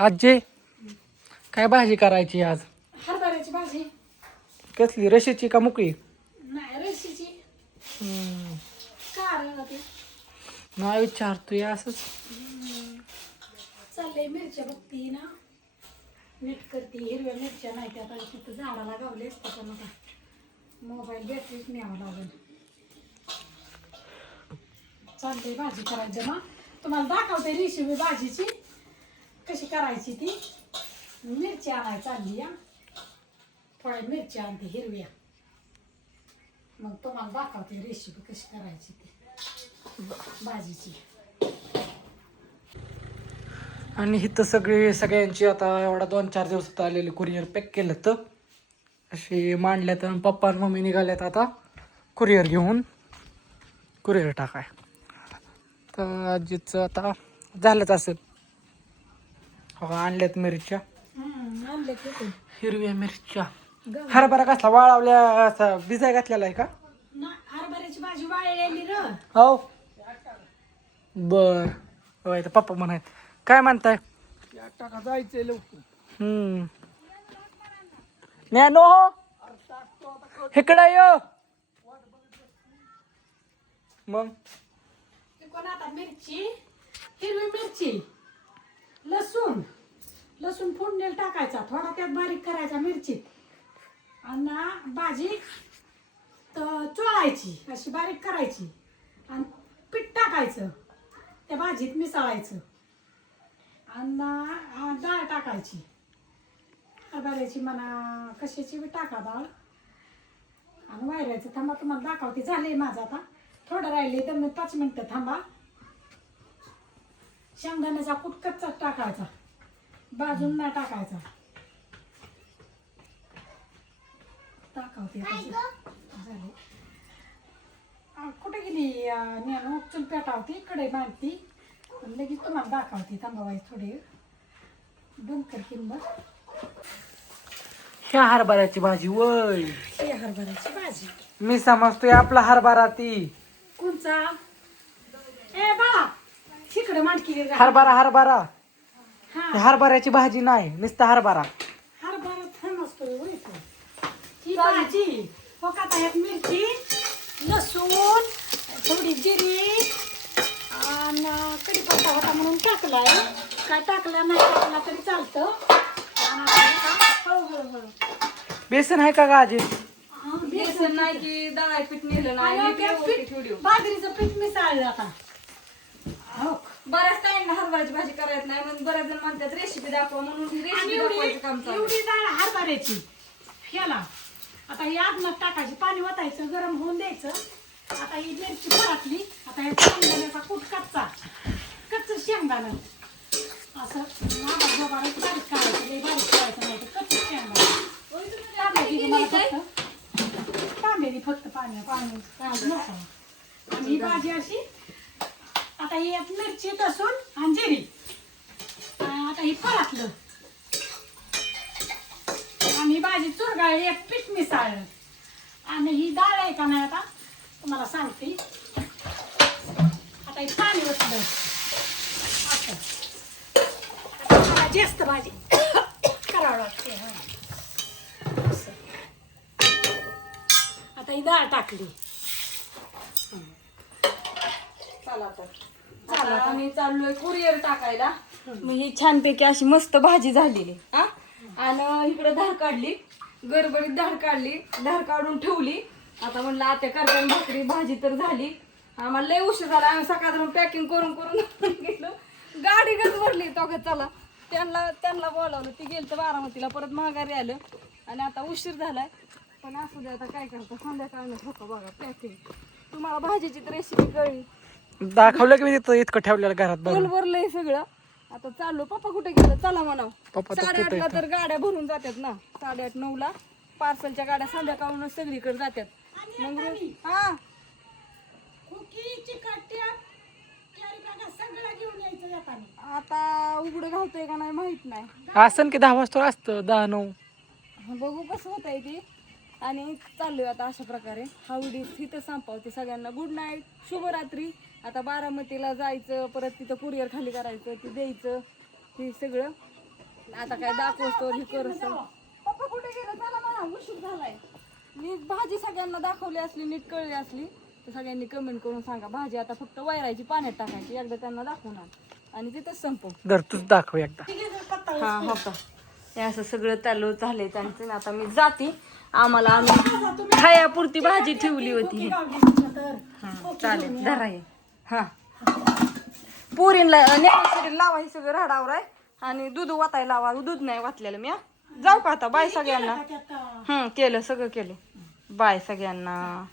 आजी काय भाजी करायची आज? हरभऱ्याची भाजी कसली, रशीची का मोकळी? नाही रशीची. हम्म, का रे ते नाही विचारतोय असंच. चाललंय मिरच्या बघती ना, नीट करते. हिरव्या मिरच्या नाही त्या आता तिथं झाडाला गावले असते, पण आता मोबाईल बॅटरीच न्यावं लागेल. चाललंय भाजी करायचं. मग तुम्हाला दाखवते रेसिपी भाजीची कशी करायची ती. मिरची आणायला चालली या, थोड्या मिरच्या आणते हिरव्या, मग तुम्हाला दाखवते रेसिपी कशी करायची ती भाजीची. आणि इथं सगळ्यांची आता एवढा 2-4 दिवसात आलेली कुरिअर पॅक केलं तर अशी मांडल्यात आणि पप्पा आणि मम्मी निघाल्यात आता कुरिअर घेऊन कुरिअर टाकाय. तर आजीचं आता झालंच असेल. हो आणल्यात मिरच्या, आणले की हिरव्या मिरच्या. हरभरा कसला वाळवल्या असा भिजाय घातलेला आहे का? ना, हरभऱ्याची भाजी वाळलेली र. हो बर. होय तर पप्पा म्हणायत काय म्हणताय? टाका जायचंय लवकर. ज्ञानो इकडं ये. मग कोण आता मिरची, हिरवी मिरची, लसूण फोडणीला टाकायचा, थोडा त्यात बारीक करायचा मिरचीत, आणि भाजी तर चोळायची अशी बारीक करायची, आणि पीठ टाकायचं त्या भाजीत मिसळायचं, आणि डाळ टाकायची हरभऱ्याची म्हणा कशाची बी टाका डाळ, आणि वायरायचं. थांबा तुम्हाला दाखवते. झाले माझं आता, थोडं राहिले तर मी 5 मिनिटं थांबा. शेंगदाण्याचा कूट कच्चा टाकायचा, भाजून नाही टाकायचा. दाखवते झाले. कुठे गेली ज्ञानू? चूल पेटावती, कडे बांधती, लगेच तुम्हाला दाखवते. थांबा बाई थोडे बंद कर किंमत. ह्या हरभऱ्याची भाजी वय ही हरभऱ्याची भाजी. मी समजतोय आपला हरभरा ती कोणचा? ए बा तिकडे मांडकी हरभरा हा ही हरभऱ्याची भाजी नाही, नुसता हरभरा. हरभरा थंड असतो होय तो. ही भाजी हो का. त्यात मिरची, लसूण, थोडी जिरी आणि कढीपत्ता होता म्हणून टाकलाय. काय टाकला नाही टाकला तरी चालतं. हळूहळू बेसन आहे का गाजी? बेसन नाही की डाळ पीठ नेलं नाही. बाजरीचं पीठ मिसळलं आता. हो बऱ्याच टाइम हरभऱ्याची भाजी करायला नाही म्हणून बऱ्याच जण म्हणतात रेसिपी दाखवा, म्हणून आणि रेसिपी दाखवायचं काम चालू. एवढी डाळ हरभऱ्याची ह्याला आता ही आदनात टाकायची, पाणी ओतायचं, गरम होऊन द्यायचं. आता ही मिरची परतली. आता हे शेंगदाण्याचा कूट कच्चं शेंगदाणं असं बारीक करायचं, लई बारीक करायचं नाही तर कच्चं शेंगदाणं तांबेली फक्त पाणी नको. आणि ही भाजी अशी आता ही मिरची, लसूण आणि जिरी आता ही परतलं, आणि ही भाजी चुरगाळली, एक पीठ मिसळलं, आणि ही डाळ आहे का नाही आता तुम्हाला सांगते. आता हे पाणी ओतलं असं. आता जास्त भाजी करावं लागते. असं. आता ही डाळ टाकली. चला आम्ही चाललोय कुरिअर टाकायला. मग ही छानपैकी अशी मस्त भाजी झालेली हा. आणि इकडे धार काढली, गडबडीत धार काढली, धार काढून ठेवली. आता म्हणलं आता करताना भाकरी भाजी तर झाली. आम्हाला लय उशीर झाला, आम्ही सकाळपासून पॅकिंग करून गेलो. गाडी गच भरली तो का. चला त्यांना बोलावलं, ती गेलं तर बारामतीला, परत माघारी आलं, आणि आता उशीर झालाय. पण असू दे, आता काय करता, संध्याकाळनं ठोका बघा पॅकिंग. तुम्हाला भाजीची तर रेसिपी कळली, दाखवलं की मी तिथं इतकं ठेवलेलं घरात बघ. फुल भरलंय सगळं. आता चाललो. पप्पा कुठे गेलं? चला म्हणाव. पप्पा तर 8:30ला तर गाड्या भरून जातात ना, 8:30-9ला पार्सलच्या गाड्या संध्याकाळून सगळीकडे जातात. मग हा सगळं घेऊन यायचं येताना. आता उघडं घालतोय का नाही माहित नाही. असं की 10 वाजता असतं, 10-9. बघू कसं होत आहे ते. आणि चाललोय आता अशा प्रकारे. हा व्हिडिओ तिथं संपवते. सगळ्यांना गुड नाईट, शुभरात्री. आता बारामतीला जायचं, परत तिथं कुरिअर खाली करायचं, ते द्यायचं, हे सगळं आता काय दाखवतो हे करतो. पप्पा कुठे गेलं चला म्हणा, उशीर झालाय. मी भाजी सगळ्यांना दाखवली असली, नीट कळली असली तर सगळ्यांनी कमेंट करून सांगा. भाजी आता फक्त वैरायची, पाण्यात टाकायची, एकदा त्यांना दाखवणार आणि तिथंच संपव. धर तूच दाखव एकदा. हा हो का, हे असं सगळं चालू झालंय त्यांचं. आता मी जाते. आम्हाला आम्ही खायापुरती भाजी ठेवली होती. हा चालेल, धरा हे. हा पुरीला नेहमी लावा, हे सगळं राडावर आहे आणि दूध वाटायला लावा. दूध नाही वाटलेलं मी. जाऊ का आता, बाय सगळ्यांना. केलं सगळं केलं. बाय सगळ्यांना.